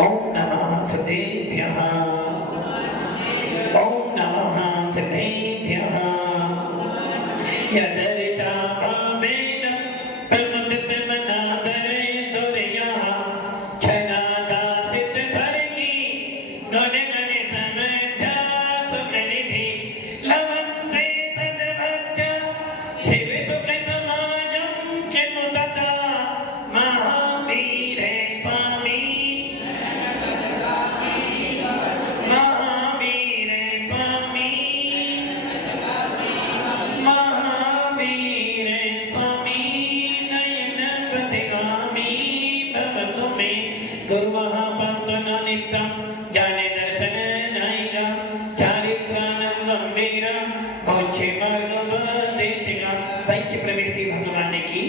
ओम नमः सतेभ्यः ओम नमः सतेभ्यः यदर्चा भावेन प्रमुदितमनादरे दुर्यः छनादासित धर्गी गुण गण समध्या सुखनिधि लवन्ते सद्भक्त्या शिव सुख समाजं किमुदता महावीर स्वामी महावीर स्वामी महावीर स्वामी नयन प्रतिगामी भवतु मे गुरुः पंतु नित्यं जाने दर्शन नायिका चारित्राणां गंभीरा मोक्षे मार्गोपदेशिका पंच प्रविष्टि भगवान की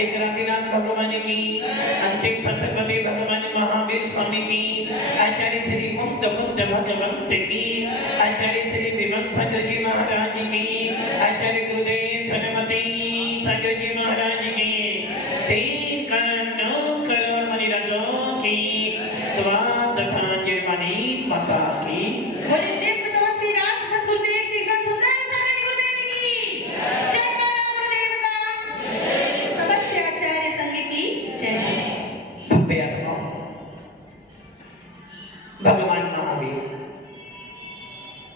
एक रातिनाथ भगवान की अंतिम सतपति भगवान महावीर स्वामी की आचार्य श्री मुक्त बुद्ध भगवंत की आचार्य श्री विमल सागर जी महाराज की आचार्य गुरुदेव सनमती सागर जी महाराज की 3 करोड़ मणिरत्नों की द्वादशांजलि माता की भगवान महावीर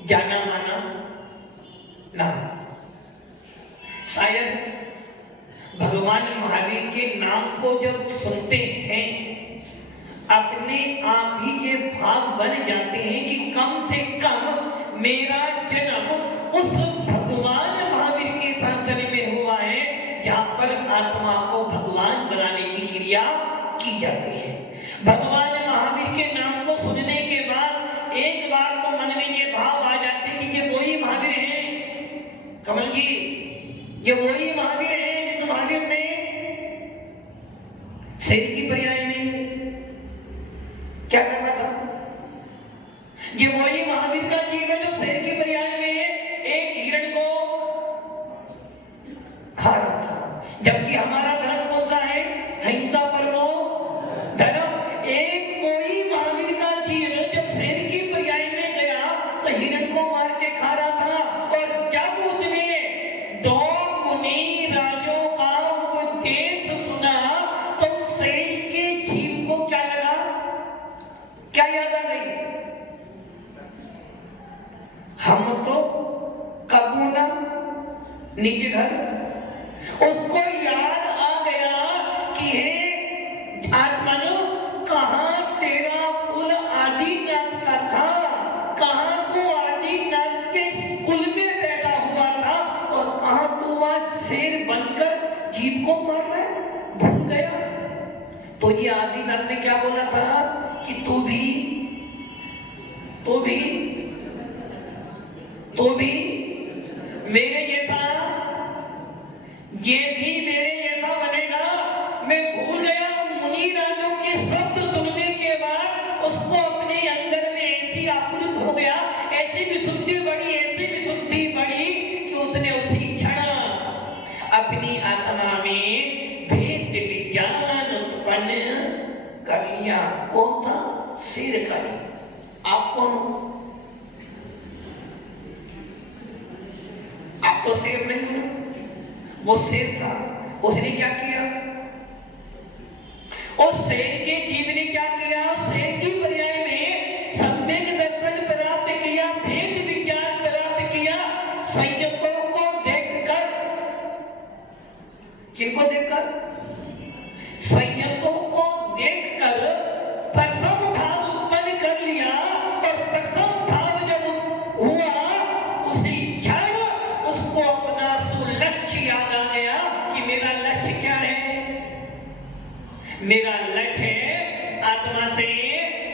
जाना माना नाम। शायद भगवान महावीर के नाम को जब सुनते हैं अपने आप ही ये भाव बन जाते हैं कि कम से कम मेरा जन्म उस भगवान महावीर के शासन में हुआ है जहां पर आत्मा को भगवान बनाने की क्रिया की जाती है। भगवान महावीर के नाम को सुनने के बाद एक बार तो मन में ये भाव आ जाते कि ये वही महावीर हैं। कमल जी, ये वही महावीर हैं जिस महावीर ने शेर की पर्याय में क्या कर रहा था? ये वही महावीर का जीव है जो शेर की पर्याय में एक हिरण को खा रहा था। जबकि हमारा धर्म कौन सा है? हिंसा परमो धर्म। एक कोई महावीर का जीव जब शेर की पर्याय में गया तो हिरण को मार के खा रहा था। और जब उसने 2 मुनि राजों का उपदेश सुना तो शेर के जीव को क्या लगा? क्या याद आ गई? हम तो कबू ना निज घर। उसको याद आ गया कि हे आत्मनो, कहां तेरा कुल आदिनाथ का था, कहां तू आदिनाथ के कुल में पैदा हुआ था और कहां तू आज शेर बनकर जीव को मार रहा है? भूल गया। तो ये आदिनाथ ने क्या बोला था कि तू भी मेरे जैसा, ये भी मेरे जैसा बनेगा। मैं भूल गया। मुनि राजों के शब्द सुनने के बाद उसको अपने अंदर में ऐसी आपुलत हो गया, ऐसी विशुद्धि बढ़ी कि उसने उसी क्षण अपनी आत्मा में भेद विज्ञान उत्पन्न कर लिया। कौन था? शेर का जी। आप कौन हो? आप तो शेर नहीं हो ना। वो शेर था। उसने क्या किया? और शेर के जीव ने क्या किया? शेर की पर्याय में सम्यक दर्शन प्राप्त किया, भेद विज्ञान प्राप्त किया। संयतों को देखकर, किनको देखकर? संयतों को देखकर प्रथम भाव उत्पन्न कर लिया। और प्रथम भाव जब हुआ उसी क्षण उसको अपना सुलक्ष्य याद आ गया कि मेरा लक्ष्य क्या है? मेरा लक्ष्य है आत्मा से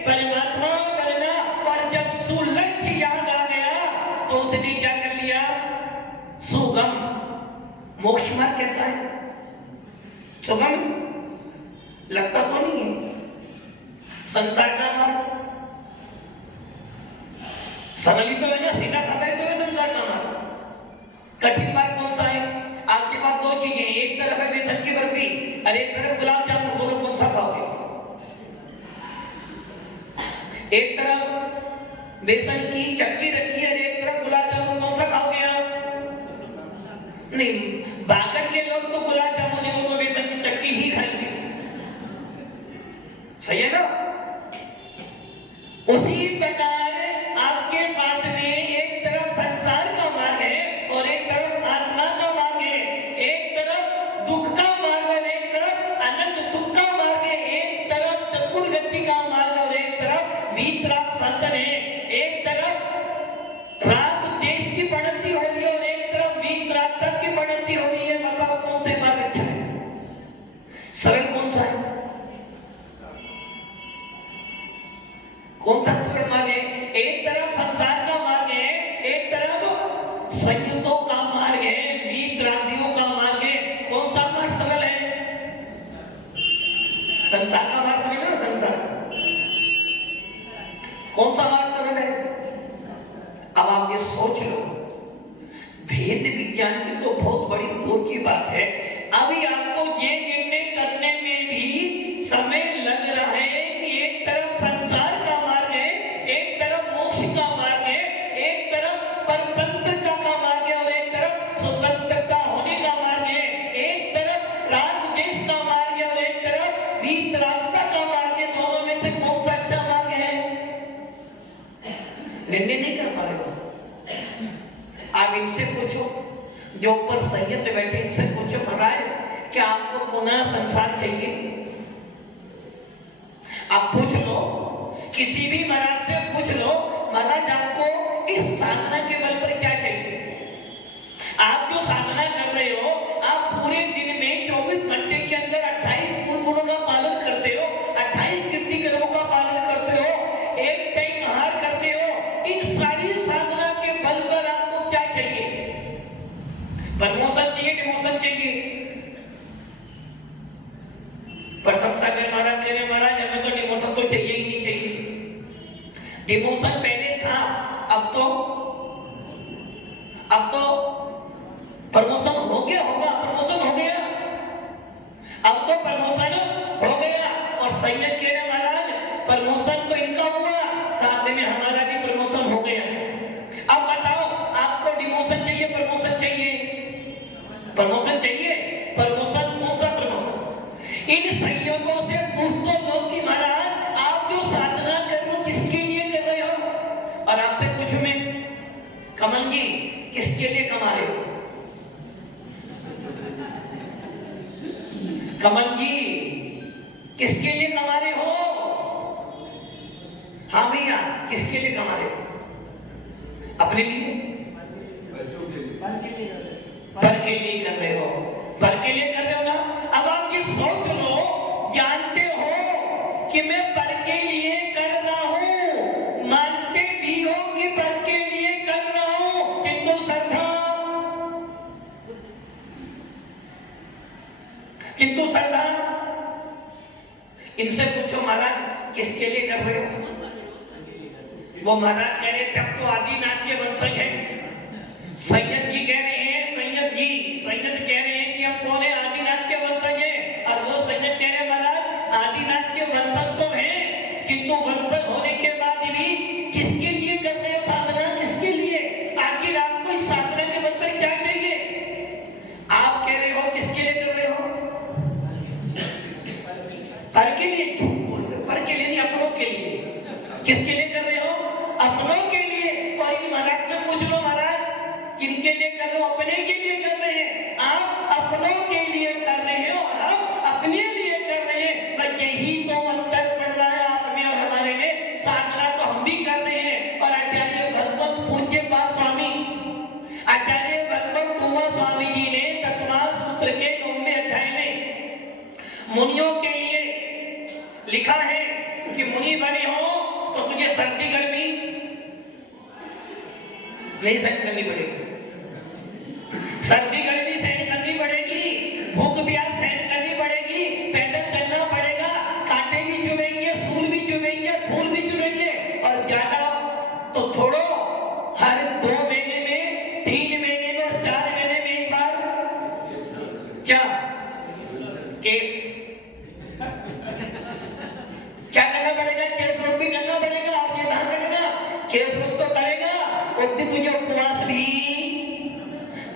परमात्मा बनना। और जब सुलक्ष्य याद आ गया तो उसने क्या कर लिया? सुगम मोक्ष मार्ग कैसा है? सुगम लगता तो नहीं है। संसार का मार्ग सरल ही तो है ना, सीधा साधा ही तो है संसार का मार्ग। कठिन मार्ग कौन सा है? आपके पास 2 चीजें, एक तरफ है बेसन की बर्फी और एक तरफ गुलाब जामुन। बोलो कौन सा खाओगे? एक तरफ बेसन की चक्की रखी है, एक तरफ गुलाब जामुन। कौन सा खाओगे आप? नहीं, बागड़ के लोग तो गुलाब जामुन ही, वो तो बेसन की चक्की ही खाएंगे। सही है ना? उसी प्रकार आपके पास में एक तरफ संसार का मार्ग है और एक तरफ आत्मा का मार्ग है। एक तरफ दुख का मार्ग और एक तरफ अनंत सुख का मार्ग है। एक तरफ चतुर्गति का मार्ग और एक तरफ वीतराग साधन है। एक तरफ राग देश की बढ़ती हो रही है और एक तरफ वीतरागता की बढ़ती हो रही है। बताओ कौन से मार्ग अच्छा है? सरल कौन सा है? कौन सा सरल मार्ग है? एक तरफ संसार का मार्ग है, एक तरफ संयतों का मार्ग है, वीतरागियों का मार्ग है। कौन सा मार्ग सरल है? संसार का मार्ग सरल है ना? संसार का कौन सा मार्ग सरल है? अब आप ये सोच लो, भेद विज्ञान की तो बहुत बड़ी दूर की बात है। अभी आपको ये निर्णय करने में भी समय लग रहा है कि एक तरफ संसार का मार्ग है, एक तरफ मोक्ष का मार्ग है, एक तरफ परतंत्रता का मार्ग है और एक तरफ स्वतंत्रता होने का मार्ग है। एक तरफ राग देश का मार्ग है और एक तरफ वीतरागता का मार्ग है। दोनों में से कौन सा अच्छा मार्ग है? निर्णय नहीं कर पा रहे हो। आप इनसे पूछो, जो ऊपर संयत बैठे, इनसे पूछो, महाराज क्या आपको पुनः संसार चाहिए? आप पूछ लो, किसी भी महाराज से पूछ लो, महाराज आपको इस साधना के बल पर क्या चाहिए? आप जो साधना कर रहे हो, आप पूरे दिन में 24 घंटे के अंदर 28 गुणों का पालन करते हो, 28 कीर्ति कर्मों का पालन करते हो, एक टाइम आहार करते हो। इन सारी साधना के बल पर आपको क्या चाहिए? प्रमोशन चाहिए, डिमोशन चाहिए? प्रशंसा कर महाराज कह रहे, महाराज हमें तो डिमोशन तो चाहिए ही नहीं चाहिए। डिमोशन पहले था, अब तो प्रमोशन हो गया होगा। प्रमोशन हो गया, अब तो प्रमोशन हो गया। और संयत कह रहे महाराज प्रमोशन तो इनका हुआ, साथ में हमारा भी प्रमोशन हो गया। अब बताओ आपको डिमोशन चाहिए, प्रमोशन चाहिए? प्रमोशन चाहिए। प्रमोशन कौन सा प्रमोशन? इन संयोगों से पूछ तो लो कि महाराज आप जो साधना कर रहे हो किसके लिए कर रहे हो? और आपसे पूछूं मैं, कमल जी किसके लिए कमा रहे हो? कमल जी किसके लिए कमा रहे हो? हाँ भैया, किसके लिए कमा रहे हो? अपने लिए? पर के लिए कर रहे हो? पर के लिए कर रहे हो ना? अब आप ये सोच लो, जानते हो कि मैं पर के लिए कर रहा हूं, मानते भी हो कि पर के लिए कर रहा हूं, किंतु श्रद्धा इनसे पूछो महाराज किसके लिए कर रहे हो? वो महाराज कह रहे थे हम तो आदिनाथ के वंशज हैं। संयत जी कह रहे हैं, संयत कह रहे हैं कि हम कौन है? आदिनाथ के वंशज हैं। और वो संयत कह रहे हैं महाराज आदिनाथ के वंशज तो हैं, किंतु वंशज होने के बाद भी किसके लिए कर रहे हो साधना? किसके लिए? आखिर आपको इस साधना के बल पर क्या चाहिए? आप कह रहे हो किसके लिए कर रहे हो? पर के लिए। झूठ बोल रहे हो, पर के लिए नहीं, अपनों के लिए। किसके लिए कर रहे हो? अपनों के लिए। और इन महाराज से पूछ लो, महाराज किनके लिए कर रहे हो? अपने के लिए कर रहे हैं। आप अपनों के लिए कर रहे हैं और हम अपने लिए कर रहे हैं। बस यही तो अंतर पड़ रहा है आप में और हमारे में। साधना तो हम भी कर रहे हैं। और आचार्य भगवत पूज्य पाद स्वामी, आचार्य भगवत कुमार स्वामी जी ने तत्वार सूत्र के 9वें अध्याय में मुनियों के लिए लिखा है कि मुनि बने हो तो तुझे सर्दी गर्मी नहीं सहन करनी पड़ेगी, सर्दी गर्मी सहन करनी पड़ेगी, भूख प्यास सहन करनी पड़ेगी, पैदल चलना पड़ेगा, कांटे भी चुभेंगे, सूल भी चुभेंगे, फूल भी चुभेंगे। और ज्यादा तो छोड़ो, हर 2 महीने में, 3 महीने में और 4 महीने में एक बार क्या केस क्या करना पड़ेगा? केस रोक भी करना पड़ेगा। केस रोक तो करेगा, उस दिन तुझे उपवास भी।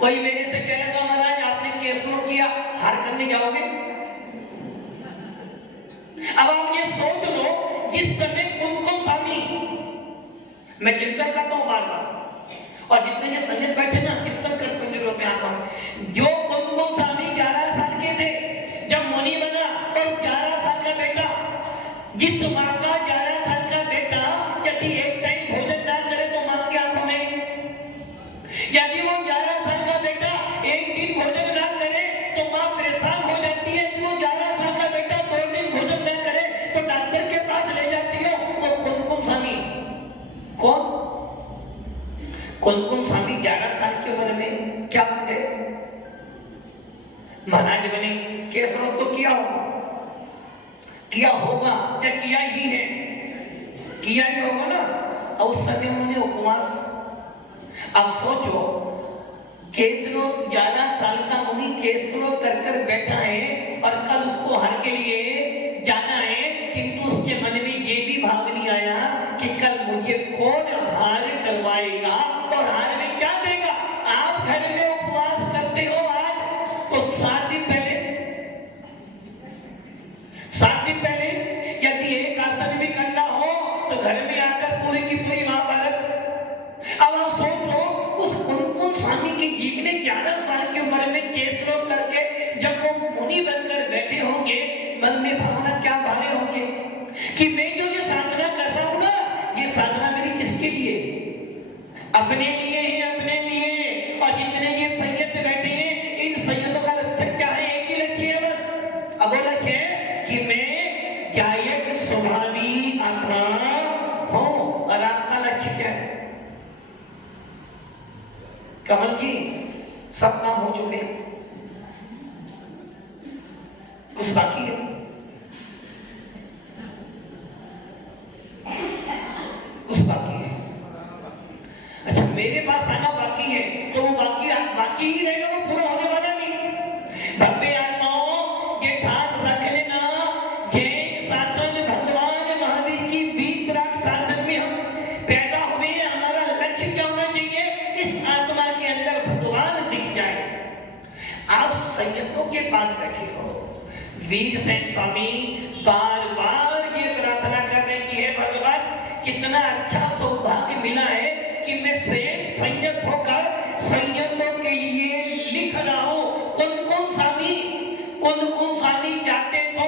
कोई मेरे से कह रहा था महाराज आपने केस रोक किया, हार करने जाओगे? अब आप ये सोच लो, जिस समय कुमकुम स्वामी, मैं चिंतन करता हूं बार बार, और जितने ये संगत बैठे ना चिंतन करते हुए में आता हूं, जो कुमकुम स्वामी 11 साल के थे जब मुनि बना, और 11 साल का बेटा, जिस माँ का 11 साल का बेटा यदि एक टाइम भोजन ना करे तो माँ क्या समय, यदि वो 11 साल का बेटा एक दिन भोजन ना करे तो माँ परेशान हो जाती है। यदि वो 11 साल का बेटा 2 दिन भोजन ना करे तो डॉक्टर के पास ले जाती है। वो कुमकुम स्वामी कौन? कुमकुम स्वामी 11 साल की उम्र में क्या बन गए? महाराज बने। केस रोक तो किया होगा या किया ही है, किया ही होगा ना। और उस समय उन्होंने उपवास, अब सोचो केसरो 11 साल का मुनि केसरो कर बैठा है और कल उसको हर के लिए जाना है, किंतु उसके मन में ये भी भाव नहीं आया कि कल मुझे कौन हार करवाएगा और हार में क्या देगा। आप घर में उपवास करते हो आज तो 7 दिन पहले यदि एक आसन भी करना हो तो घर में आकर पूरी की पूरी महाभारत। अब आप सोचो उस कुमकुम स्वामी के जीव ने 11 साल की उम्र में केस रोक करके जब वो मुनि बनकर बैठे होंगे, मन में भावना क्या भारे होंगे कि मैं जो ये साधना कर रहा हूं ना, ये साधना मेरी किसके लिए? अपने लिए ही, अपने लिए। और जितने ये संयत बैठे हैं, इन संयतों का लक्ष्य क्या है? एक ही लक्ष्य है बस। अब वो लक्ष्य है कि मैं जायक स्वभावी आत्मा हूं। और आपका लक्ष्य क्या है? कमल जी सब काम हो चुके हैं, कुछ बाकी है? कुछ बाकी है। अच्छा, मेरे पास आना बाकी है तो वो बाकी ही रहेगा, वो पूरा होने वाला नहीं। भव्य आत्माओं ये ध्यान रख लेना, जैन शासन भगवान महावीर की वीतराग शासन में हम पैदा हुए हैं। हमारा लक्ष्य क्या होना चाहिए? इस आत्मा के अंदर भगवान दिख जाए। आप संयतों के पास बैठे हो, वीर सेन स्वामी बार बार ये प्रार्थना कर रहे कि हे भगवान, कितना अच्छा सौभाग्य मिला है कि मैं स्वयं संयत होकर संयतों के लिए लिख रहा हूं। कुमकुम स्वामी चाहते तो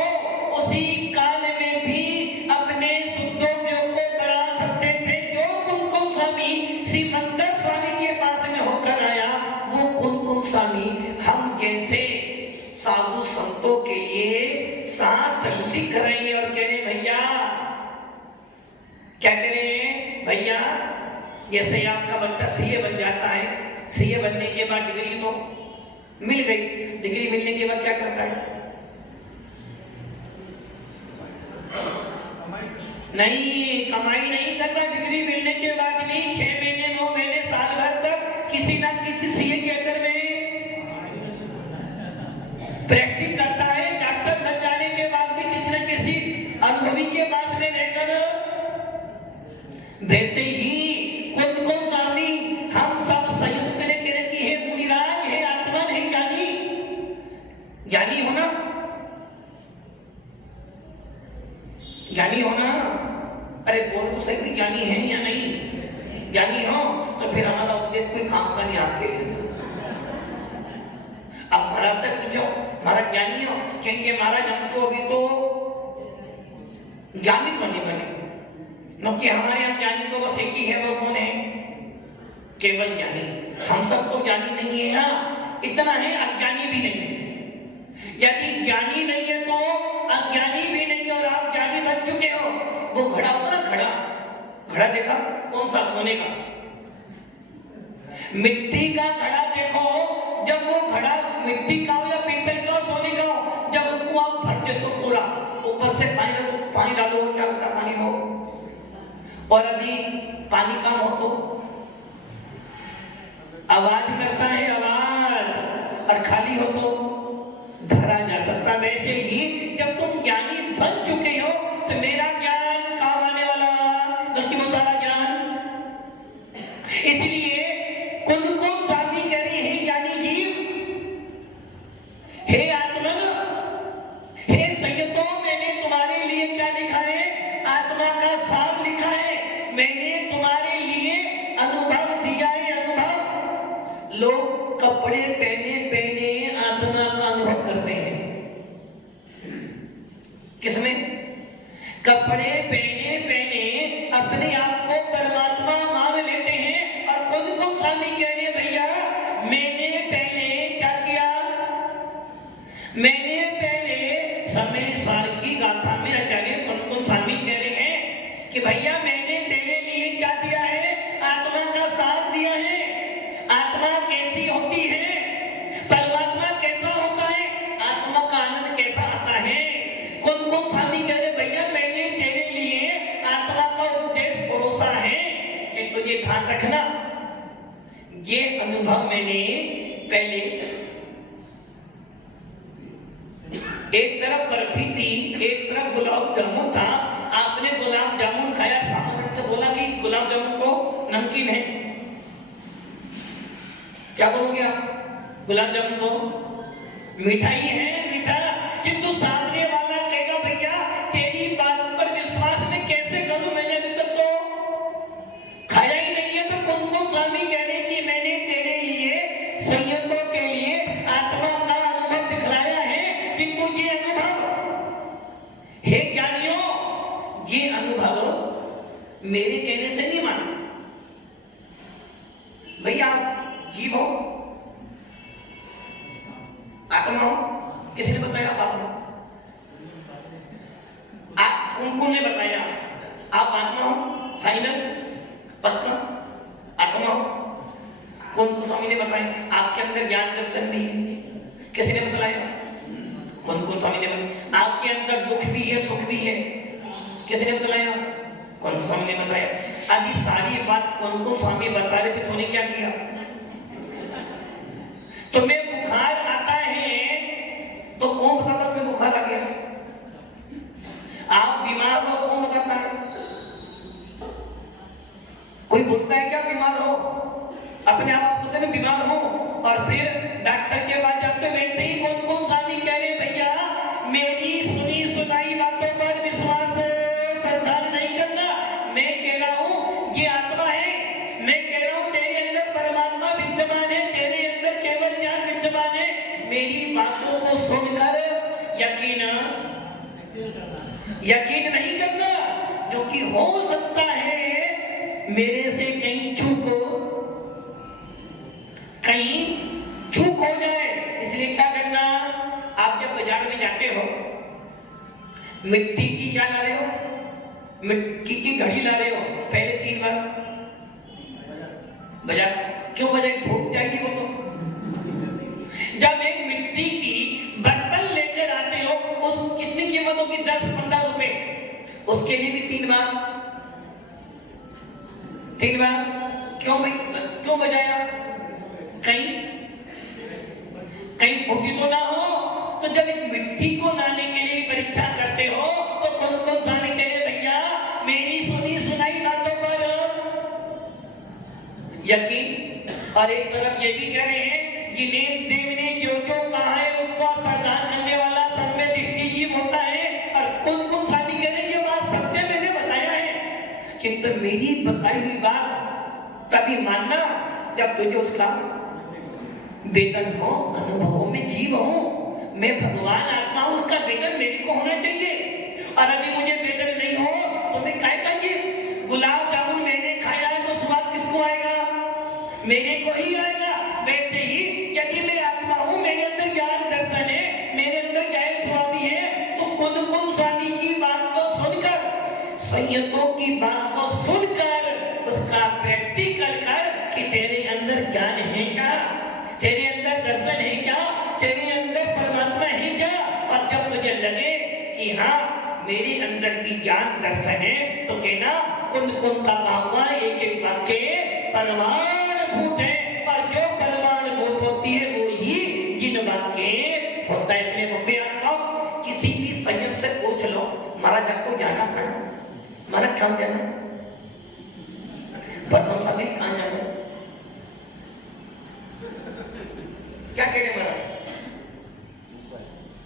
उसी काल में भी अपने शुद्धों को करा सकते थे। जो कुमकुम स्वामी श्री मंदिर स्वामी के पास में होकर आया, वो कुमकुम स्वामी हम जैसे साधु संतों के लिए साथ लिख रहे हैं और कह रहे भैया, क्या कह रहे हैं भैया, जैसे आपका बच्चा सीए बन जाता है, सीए बनने के बाद डिग्री तो मिल गई, डिग्री मिलने के बाद क्या करता है? नहीं, कमाई नहीं करता। डिग्री मिलने के बाद भी 6 महीने 9 महीने साल भर तक किसी ना किसी सीए के अंदर में प्रैक्टिस करता है। डॉक्टर बन जाने के बाद भी किसी न किसी अनुभवी के पास में रहकर, वैसे ही कुमकुम स्वामी हम सब संयुक्त के लिए कह रहे कि हे मुनिराज, हे आत्मन, हे ज्ञानी, ज्ञानी होना, ज्ञानी होना। अरे बोल तो सही थी, ज्ञानी है या नहीं? ज्ञानी हो तो फिर हमारा उपदेश कोई काम का नहीं आपके लिए। अब महाराज से पूछो, महाराज ज्ञानी हो? कहेंगे महाराज हम तो अभी तो ज्ञानी तो नहीं बने, क्योंकि हमारे यहाँ ज्ञानी तो बस एक ही है। वो कौन है? केवल ज्ञानी। हम सब तो ज्ञानी नहीं है। यहाँ इतना है, अज्ञानी भी नहीं है। यदि ज्ञानी नहीं है तो अज्ञानी भी नहीं, और आप ज्ञानी बन चुके हो। वो घड़ा होता ना, घड़ा देखा? कौन सा? सोने का। मिट्टी का घड़ा देखो, जब वो घड़ा मिट्टी का हो या पीतल का हो, सोने का हो, जब उसको आप भर दे तो पूरा ऊपर से पानी डालो, और क्या होता है? पानी हो। और यदि पानी कम हो तो आवाज करता है, आवाज। और खाली हो तो धरा जा सकता। वैसे ही जब तुम ज्ञानी बन चुके हो तो मेरा ज्ञान काम आने वाला, क्योंकि वो सारा ज्ञान मैंने तुम्हारे लिए अनुभव दिया है। अनुभव, लोग कपड़े पहने पहने आत्मा का अनुभव करते हैं। किसमें? कपड़े पहने पहने अपने आप को परमात्मा मान लेते हैं। और खुद को स्वामी कह रहे भैया मैंने पहले क्या किया? मैंने पहले समय सार की गाथा में आचार्य कुंकुम स्वामी कह रहे हैं कि भैया मैंने तेरे लिए क्या दिया है? आत्मा का सार दिया है। आत्मा कैसी होती है? परमात्मा कैसा होता है? आत्मा का आनंद कैसा आता है? कुंकुम स्वामी कह रहे भैया मैंने तेरे लिए आत्मा का उपदेश परोसा है कि तुझे ध्यान रखना, ये अनुभव मैंने पहले, एक तरफ बर्फी थी, एक तरफ गुलाब जामुन था। आपने गुलाब जामुन खाया, सामने से बोला कि गुलाब जामुन को नमकीन है, क्या बोलोगे आप? गुलाब जामुन तो मिठाई है, मीठा। किंतु सामने वाला कहेगा भैया तेरी बात पर विश्वास में कैसे करूं, मैंने अभी तक तो खाया ही नहीं है। तो कुंकुम स्वामी कह रहे कि मैंने तेरे लिए संयतों के लिए आत्मा का अनुभव दिखलाया है। किंतु ये अनुभव, हे ज्ञानियों, ये अनुभव मेरे कहने से नहीं माना। भैया आप जीव हो, आत्मा हो, किसी ने बताया आप आत्मा? आप कुंकुम ने बताया आप आत्मा हो, फाइनल पक्का आत्मा हो। कुंकुम स्वामी ने बताया आपके अंदर ज्ञान दर्शन भी है, किसी ने बताया? कुंकुम स्वामी ने बताया आपके अंदर दुख भी है, सुख भी है, किसी ने बताया? कुंकुम स्वामी ने बताया। अभी सारी बात कुंकुम स्वामी बता रहे थे, तूने क्या किया? तुम्हें बुखार आता है तो कौन बताता तुम्हें बुखार आ गया? आप बीमार हो कौन बताता है? कोई बोलता है क्या बीमार हो? अपने आप खुद में बीमार हो और फिर डॉक्टर के पास जाते वैसे ही कौन स्वामी कह रहे भैया मेरी सुनी सुनाई बातों पर विश्वास श्रद्धा नहीं करना। मैं कह रहा हूं ये आत्मा है, मैं कह रहा हूं तेरे अंदर परमात्मा विद्यमान है, तेरे अंदर केवल ज्ञान विद्यमान है। मेरी बातों को सुनकर यकीन नहीं करना, क्योंकि हो सकता है मेरे से कहीं चूक हो जाए। इसलिए क्या करना, आप जब बाजार में जाते हो, मिट्टी की क्या ला रहे हो? मिट्टी की घड़ी ला रहे हो, पहले 3 बार बजा। क्यों बजाई? फूट जाएगी वो तो। जब एक मिट्टी की बर्तन लेकर आते हो, उस कितनी कीमत होगी? 10-15 रुपए। उसके लिए भी 3 बार। क्यों भाई, क्यों बजाया? कहीं फूटी तो ना हो। तो जब एक मिट्टी को लाने के लिए परीक्षा करते हो तो कौन जाने के लिए भैया मेरी सुनी सुनाई बातों पर यकीन। और एक तरफ ये भी कह रहे हैं जिन्हें देव ने जो कहा है उसको प्रदान करने वाला सब में दृष्टि जीव होता है। और कौन स्वामी कह रहे हैं ये बात सत्य मैंने बताया है, किंतु मेरी बताई हुई बात तभी मानना जब तुझे उसका वेदन हो, अनुभवों में जीव हो। मैं भगवान आत्मा हूं, उसका वेदन मेरे को होना चाहिए। और अभी मुझे वेदन नहीं हो तो मैं काय खाइए? गुलाब जामुन मैंने खाया है तो स्वाद किसको आएगा? मेरे को ही आएगा। वैसे ही यदि मैं आत्मा हूं, मेरे अंदर ज्ञान दर्शन है, मेरे अंदर ज्ञान स्वामी है, तो कुंकुम स्वामी की बात को सुनकर, संयतों की बात को सुनकर उसका प्रैक्टिकल कर कि तेरे अंदर ज्ञान है क्या, तेरे अंदर दर्शन है क्या, तेरे अंदर परमात्मा है क्या। और जब तुझे लगे कि हाँ मेरे अंदर भी ज्ञान दर्शन है तो कहना कुंकुम का कहा हुआ एक वाक्य परमाणुभूत है। और जो परमाणुभूत होती है वो ही जिन वाक्य होता है। इसलिए मम्मी आपको किसी भी संयत से पूछ लो महाराज आपको जाना कहाँ, महाराज कहाँ जाना, परसों सभी कहाँ जाना, क्या कह रहे महाराज?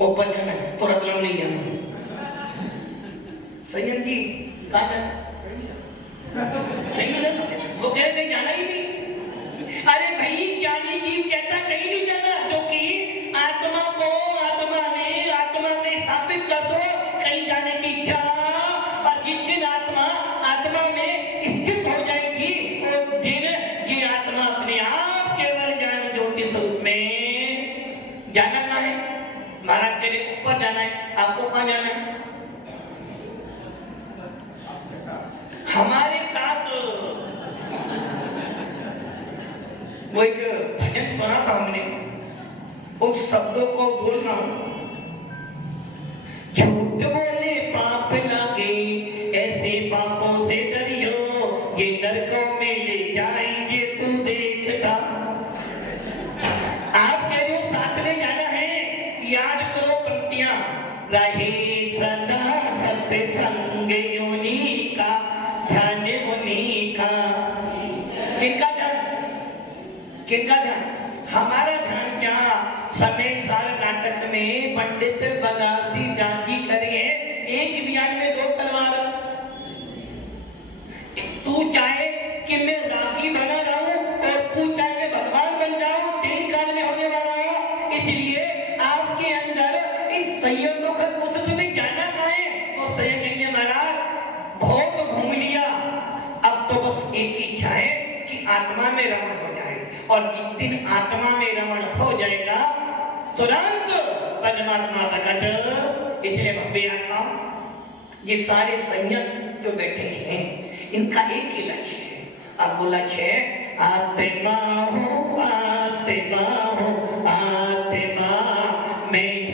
ऊपर जाना है तो रतलाम नहीं जाना। संयत जी कहाँ जाना? नहीं ना, वो कह रहे जाना ही नहीं। अरे भाई ज्ञानी जीव कहता कहीं नहीं जाना, क्योंकि आत्मा को आत्मा में स्थापित कर दो, कहीं जाने की इच्छा। और जिस दिन आत्मा में स्थित हो जाएगी उस दिन ये आत्मा अपने आप केवल ज्ञान ज्योति स्वरूप में। जाना कहाँ है? महाराज तेरे ऊपर जाना है, आपको कहाँ जाना है? हमारे साथ वो एक भजन सुना था हमने, उस शब्दों को बोल रहा हूं। झूठ बोले पाप लागे, ऐसे पापों से डरियो, ये नरकों में ले जाएंगे तू देखता। आप कह रहे हो साथ में जाना है, याद करो पंक्तियां। रहे सदा सत्य संग योनि का, ध्यान मुनि का। किनका ध्यान? किनका ध्यान? हमारा ध्यान क्या? समय सार नाटक में पंडित बनारसी जांची करे हैं, एक बयान में दो तलवार। तू चाहे कि मैं रागी बना रहूं और तू चाहे मैं भगवान बन जाऊं, तीन काल में होने वाला है। इसलिए आपके अंदर इन संयोगों का कुछ तुम्हें जाना कहाँ है? वो संयोग कहेंगे महाराज बहुत घूम लिया, अब तो बस एक ही इच्छा है कि आत्मा में रमण हो जाए। और जिस दिन आत्मा में रमण हो जाएगा तुरंत परमात्मा प्रकट। इसलिए भव्य आत्मा ये सारे संयम जो बैठे हैं इनका एक ही लक्ष्य है। अब वो लक्ष्य है आत्मा हूँ, आत्मा हूँ, आत्मा मैं